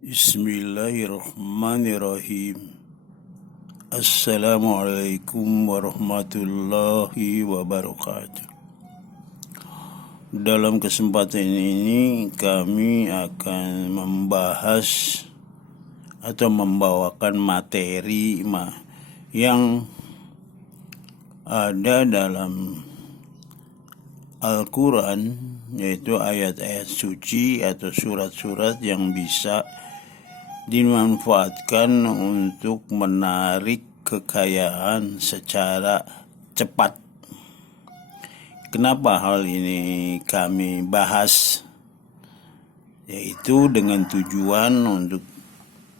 Bismillahirrahmanirrahim. Assalamualaikum warahmatullahi wabarakatuh. Dalam kesempatan ini kami akan membahas atau membawakan materi yang ada dalam Al-Quran, yaitu ayat-ayat suci atau surat-surat yang bisa dimanfaatkan untuk menarik kekayaan secara cepat. Kenapa hal ini kami bahas? Yaitu dengan tujuan untuk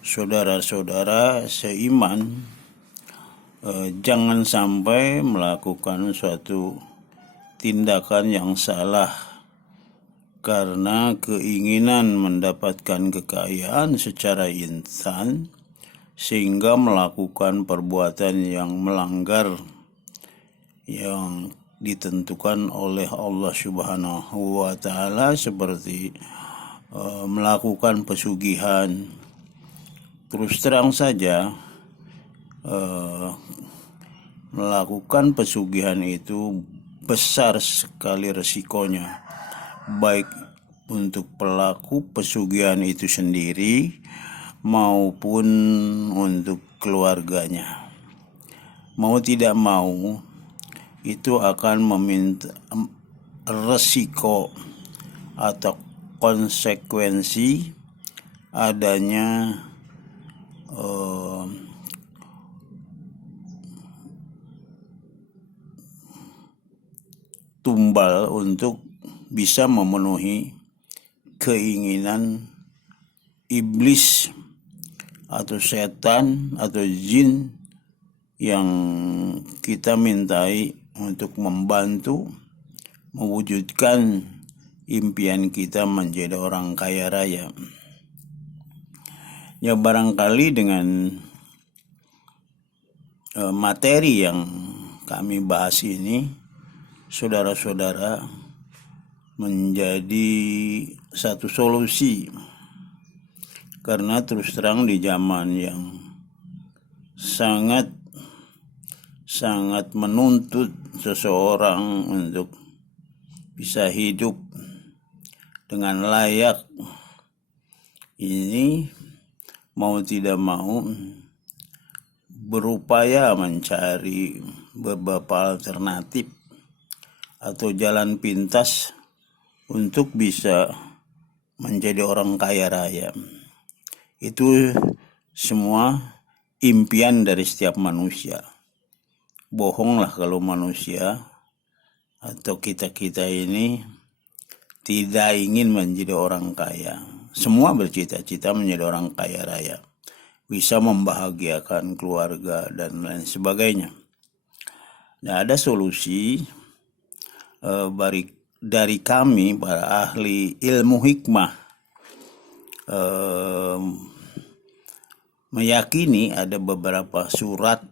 saudara-saudara seiman jangan sampai melakukan suatu tindakan yang salah karena keinginan mendapatkan kekayaan secara instan, sehingga melakukan perbuatan yang melanggar yang ditentukan oleh Allah Subhanahu wa Ta'ala, seperti melakukan pesugihan. Terus terang saja, melakukan pesugihan itu besar sekali resikonya, baik untuk pelaku pesugihan itu sendiri maupun untuk keluarganya. Mau tidak mau, itu akan meminta resiko atau konsekuensi adanya tumbal untuk bisa memenuhi keinginan iblis atau setan atau jin yang kita mintai untuk membantu mewujudkan impian kita menjadi orang kaya raya. Ya, barangkali dengan materi yang kami bahas ini, saudara-saudara menjadi satu solusi, karena terus terang di zaman yang sangat menuntut seseorang untuk bisa hidup dengan layak, ini mau tidak mau berupaya mencari beberapa alternatif atau jalan pintas untuk bisa menjadi orang kaya raya. Itu semua impian dari setiap manusia. Bohonglah kalau manusia atau kita ini tidak ingin menjadi orang kaya. Semua bercita-cita menjadi orang kaya raya, bisa membahagiakan keluarga dan lain sebagainya. Nah, ada solusi dari kami para ahli ilmu hikmah, meyakini ada beberapa surat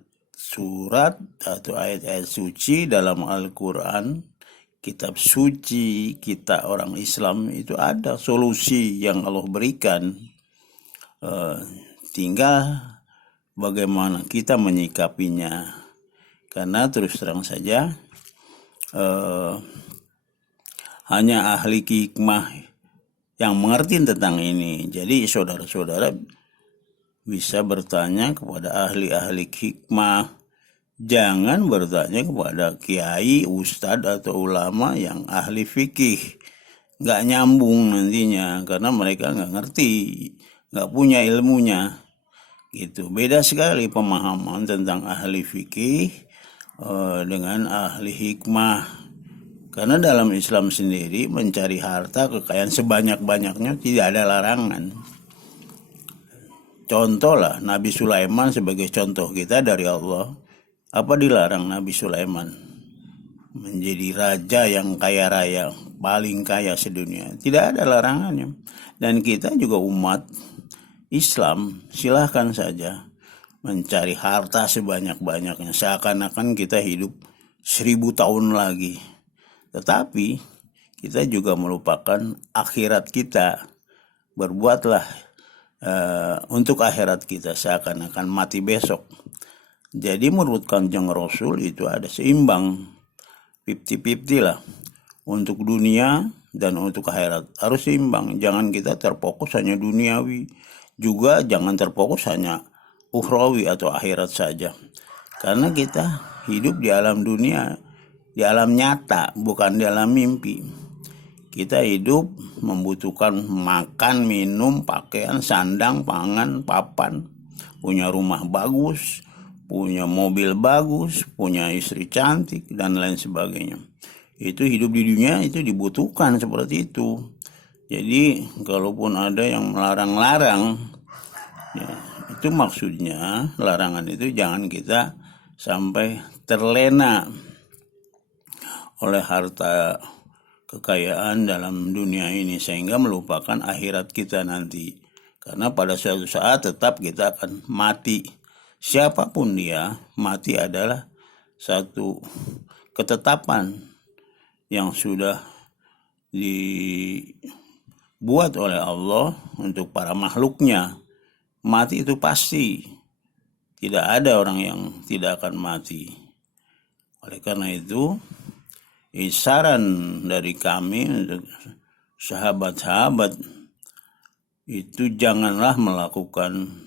atau ayat-ayat suci dalam Al-Quran, kitab suci kita orang Islam, itu ada solusi yang Allah berikan. Tinggal bagaimana kita menyikapinya, karena terus terang saja hanya ahli hikmah yang mengerti tentang ini. Jadi saudara-saudara bisa bertanya kepada ahli-ahli hikmah, jangan bertanya kepada kiai, ustadz atau ulama yang ahli fikih. Nggak nyambung nantinya, karena mereka nggak ngerti, nggak punya ilmunya. Gitu. Beda sekali pemahaman tentang ahli fikih dengan ahli hikmah. Karena dalam Islam sendiri mencari harta kekayaan sebanyak-banyaknya tidak ada larangan. Contoh lah, Nabi Sulaiman sebagai contoh kita dari Allah. Apa dilarang Nabi Sulaiman menjadi raja yang kaya raya, paling kaya sedunia? Tidak ada larangannya. Dan kita juga umat Islam, silahkan saja mencari harta sebanyak-banyaknya, seakan-akan kita hidup 1000 tahun lagi. Tetapi kita juga melupakan akhirat kita. Berbuatlah untuk akhirat kita, seakan-akan mati besok. Jadi menurut Kanjeng Rasul itu ada seimbang, 50-50 lah, untuk dunia dan untuk akhirat harus seimbang. Jangan kita terfokus hanya duniawi, juga jangan terfokus hanya ukhrawi atau akhirat saja. Karena kita hidup di alam dunia, di alam nyata, bukan di alam mimpi. Kita hidup membutuhkan makan, minum, pakaian, sandang, pangan, papan, punya rumah bagus, punya mobil bagus, punya istri cantik, dan lain sebagainya. Itu hidup di dunia itu dibutuhkan seperti itu. Jadi kalaupun ada yang melarang-larang, ya, itu maksudnya larangan itu jangan kita sampai terlena oleh harta kekayaan dalam dunia ini sehingga melupakan akhirat kita nanti. Karena pada suatu saat tetap kita akan mati. Siapapun dia, mati adalah satu ketetapan yang sudah dibuat oleh Allah untuk para makhluknya. Mati itu pasti. Tidak ada orang yang tidak akan mati. Oleh karena itu, saran dari kami untuk sahabat-sahabat itu janganlah melakukan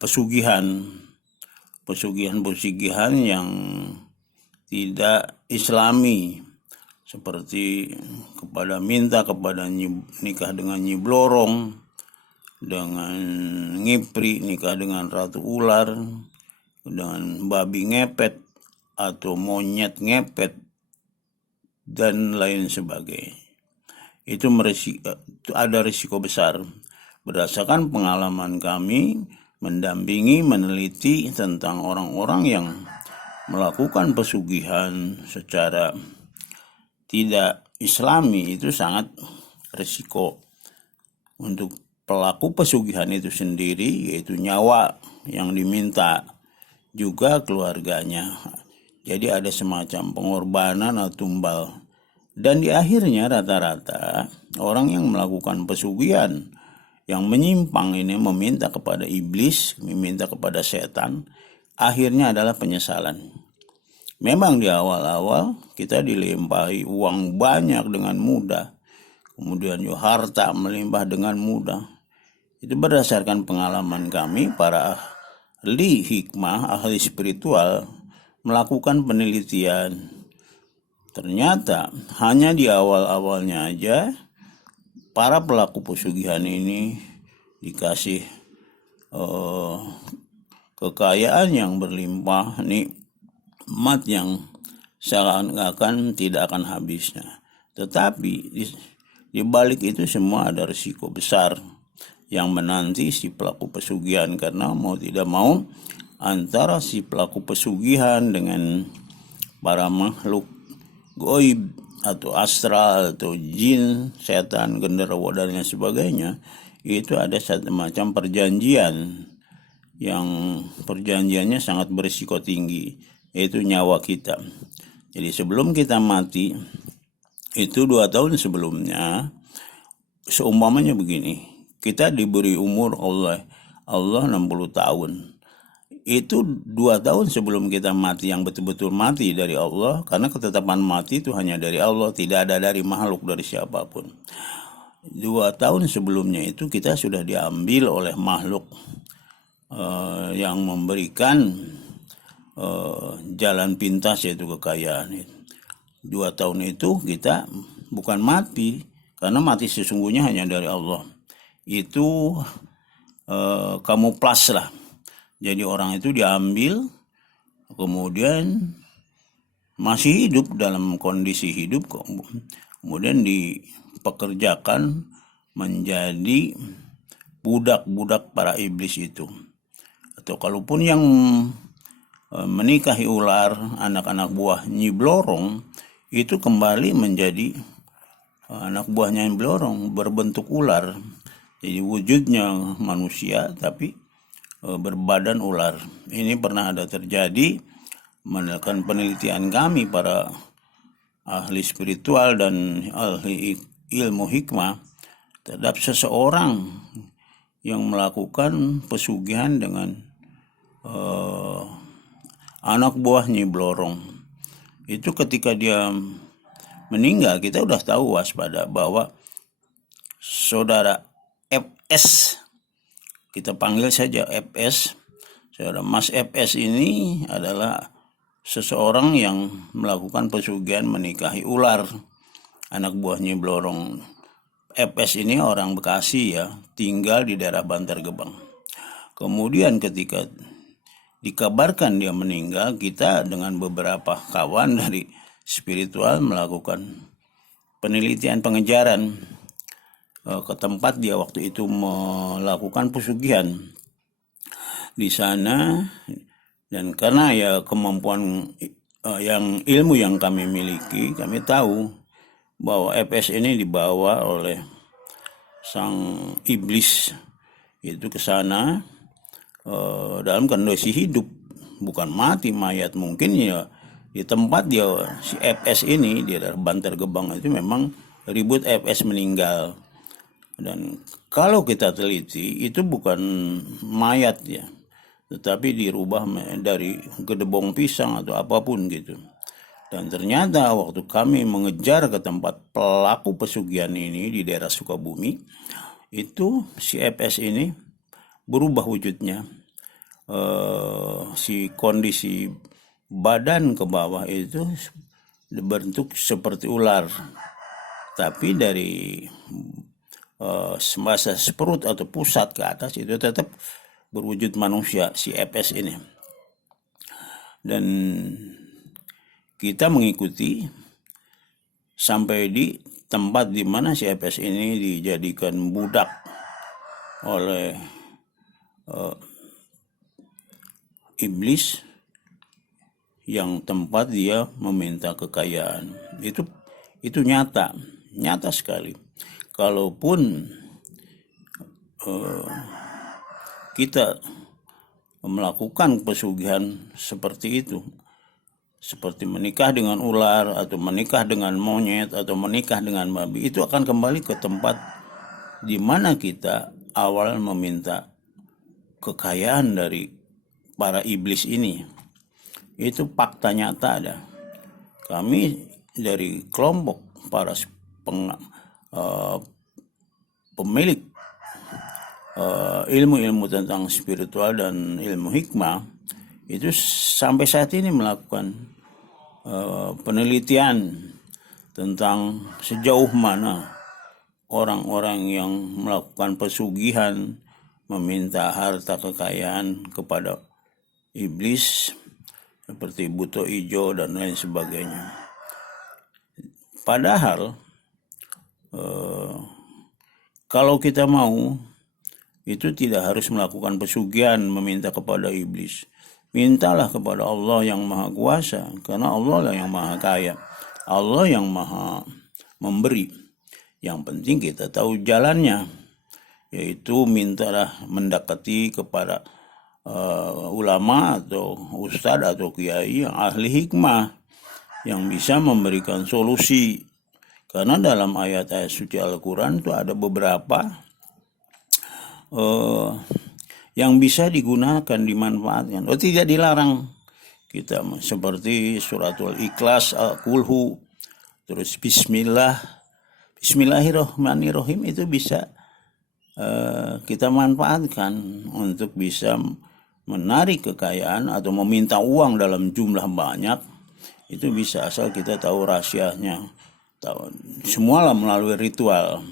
pesugihan yang tidak islami, seperti minta kepada nikah dengan Nyi Blorong, dengan ngipri, nikah dengan ratu ular, dengan babi ngepet atau monyet ngepet, dan lain sebagainya. Itu ada risiko besar. Berdasarkan pengalaman kami mendampingi, meneliti tentang orang-orang yang melakukan pesugihan secara tidak islami, itu sangat risiko. Untuk pelaku pesugihan itu sendiri, yaitu nyawa yang diminta, juga keluarganya. Jadi ada semacam pengorbanan atau tumbal. Dan di akhirnya rata-rata orang yang melakukan pesugihan yang menyimpang ini, meminta kepada iblis, meminta kepada setan, akhirnya adalah penyesalan. Memang di awal-awal kita dilimpahi uang banyak dengan mudah, kemudian harta melimpah dengan mudah. Itu berdasarkan pengalaman kami, para ahli hikmah, ahli spiritual melakukan penelitian. Ternyata hanya di awal-awalnya aja para pelaku pesugihan ini dikasih kekayaan yang berlimpah, nikmat yang seakan-akan tidak akan habisnya. Tetapi di balik itu semua ada risiko besar yang menanti si pelaku pesugihan, karena mau tidak mau antara si pelaku pesugihan dengan para makhluk goib atau astral atau jin, setan, genderuwo dan lain sebagainya, itu ada satu macam perjanjian yang perjanjiannya sangat berisiko tinggi, yaitu nyawa kita. Jadi sebelum kita mati, itu 2 tahun sebelumnya, seumpamanya begini, kita diberi umur Allah 60 tahun. Itu 2 tahun sebelum kita mati, yang betul-betul mati dari Allah, karena ketetapan mati itu hanya dari Allah, tidak ada dari makhluk, dari siapapun. 2 tahun sebelumnya itu kita sudah diambil oleh makhluk yang memberikan jalan pintas, yaitu kekayaan. 2 tahun itu kita bukan mati, karena mati sesungguhnya hanya dari Allah. Itu kamuflas lah. Jadi orang itu diambil, kemudian masih hidup, dalam kondisi hidup, kemudian dipekerjakan menjadi budak-budak para iblis itu. Atau kalaupun yang menikahi ular, anak-anak buah Nyi Blorong, itu kembali menjadi anak buahnya Nyi Blorong, berbentuk ular. Jadi wujudnya manusia tapi berbadan ular. Ini pernah ada terjadi. Melakukan penelitian kami, para ahli spiritual dan ahli ilmu hikmah, terhadap seseorang yang melakukan pesugihan dengan anak buah Nyi Blorong. Itu ketika dia meninggal, kita udah tahu waspada bahwa saudara FS, kita panggil saja FS, saudara Mas FS ini adalah seseorang yang melakukan pesugihan menikahi ular, anak buah Nyi Blorong. FS ini orang Bekasi ya, tinggal di daerah Bantar Gebang. Kemudian ketika dikabarkan dia meninggal, kita dengan beberapa kawan dari spiritual melakukan penelitian pengejaran ke tempat dia waktu itu melakukan pesugihan di sana. Dan karena ya kemampuan yang ilmu yang kami miliki, kami tahu bahwa FS ini dibawa oleh sang iblis itu ke sana dalam kondisi hidup, bukan mati, mayat. Mungkin ya di tempat dia si FS ini di daerah Bantar Gebang itu memang ribut FS meninggal. Dan kalau kita teliti itu bukan mayat ya, tetapi dirubah dari gedebong pisang atau apapun gitu. Dan ternyata waktu kami mengejar ke tempat pelaku pesugihan ini di daerah Sukabumi, itu si FS ini berubah wujudnya. Si kondisi badan ke bawah itu berbentuk seperti ular, tapi dari semasa perut atau pusat ke atas itu tetap berwujud manusia si FS ini. Dan kita mengikuti sampai di tempat di mana si FS ini dijadikan budak oleh iblis, yang tempat dia meminta kekayaan. Itu nyata sekali. Kalaupun kita melakukan pesugihan seperti itu, seperti menikah dengan ular atau menikah dengan monyet atau menikah dengan babi, itu akan kembali ke tempat di mana kita awal meminta kekayaan dari para iblis ini. Itu fakta nyata ada. Kami dari kelompok para pemilik ilmu-ilmu tentang spiritual dan ilmu hikmah itu sampai saat ini melakukan penelitian tentang sejauh mana orang-orang yang melakukan pesugihan meminta harta kekayaan kepada iblis seperti buto ijo dan lain sebagainya. Padahal kalau kita mau, itu tidak harus melakukan pesugihan meminta kepada iblis. Mintalah kepada Allah yang maha kuasa, karena Allah lah yang maha kaya, Allah yang maha memberi. Yang penting kita tahu jalannya, yaitu mintalah mendekati kepada ulama atau ustadz atau kiai yang ahli hikmah, yang bisa memberikan solusi. Karena dalam ayat-ayat suci Al-Quran itu ada beberapa yang bisa digunakan, dimanfaatkan. Tidak dilarang kita, seperti suratul Ikhlas, Kulhu, terus Bismillahirrahmanirrahim, itu bisa kita manfaatkan untuk bisa menarik kekayaan atau meminta uang dalam jumlah banyak. Itu bisa, asal kita tahu rahasianya. Semualah melalui ritual.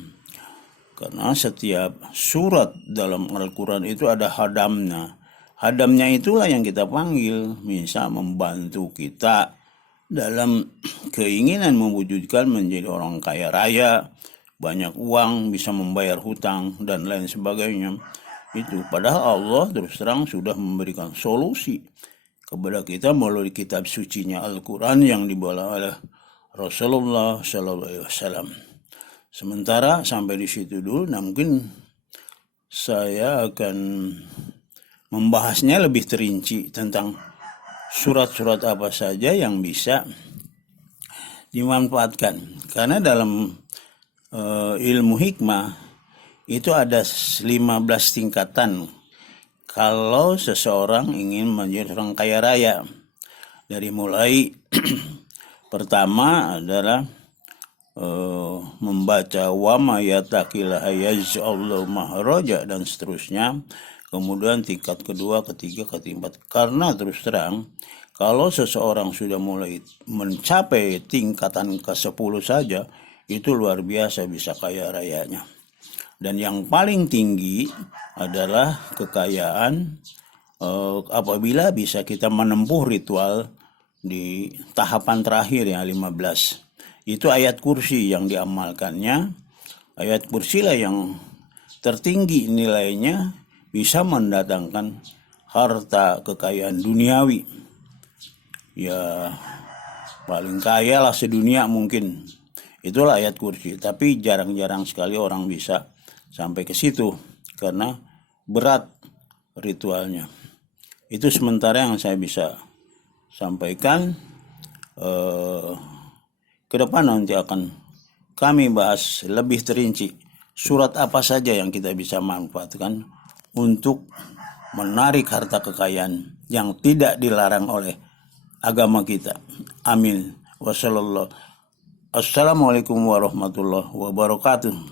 Karena setiap surat dalam Al-Quran itu ada hadamnya. Hadamnya itulah yang kita panggil, bisa membantu kita dalam keinginan mewujudkan menjadi orang kaya raya, banyak uang, bisa membayar hutang dan lain sebagainya. Itu padahal Allah terus terang sudah memberikan solusi kepada kita melalui kitab sucinya Al-Quran yang dibawa oleh Rasulullah SAW. Sementara sampai di situ dulu. Nah, mungkin saya akan membahasnya lebih terinci tentang surat-surat apa saja yang bisa dimanfaatkan. Karena dalam ilmu hikmah itu ada 15 tingkatan kalau seseorang ingin menjadi orang kaya raya. Dari mulai pertama adalah membaca wa ma yattaqillaha yaj'allahu mahraja dan seterusnya. Kemudian tingkat kedua, ketiga, keempat. Karena terus terang, kalau seseorang sudah mulai mencapai tingkatan ke-10 saja, itu luar biasa bisa kaya rayanya. Dan yang paling tinggi adalah kekayaan apabila bisa kita menempuh ritual di tahapan terakhir yang 15. Itu ayat kursi yang diamalkannya. Ayat kursi lah yang tertinggi nilainya, bisa mendatangkan harta kekayaan duniawi. Ya paling kaya lah sedunia mungkin. Itulah ayat kursi. Tapi jarang-jarang sekali orang bisa sampai ke situ karena berat ritualnya. Itu sementara yang saya bisa sampaikan. Ke depan nanti akan kami bahas lebih terinci surat apa saja yang kita bisa manfaatkan untuk menarik harta kekayaan yang tidak dilarang oleh agama kita. Amin. Wassalamualaikum warahmatullahi wabarakatuh.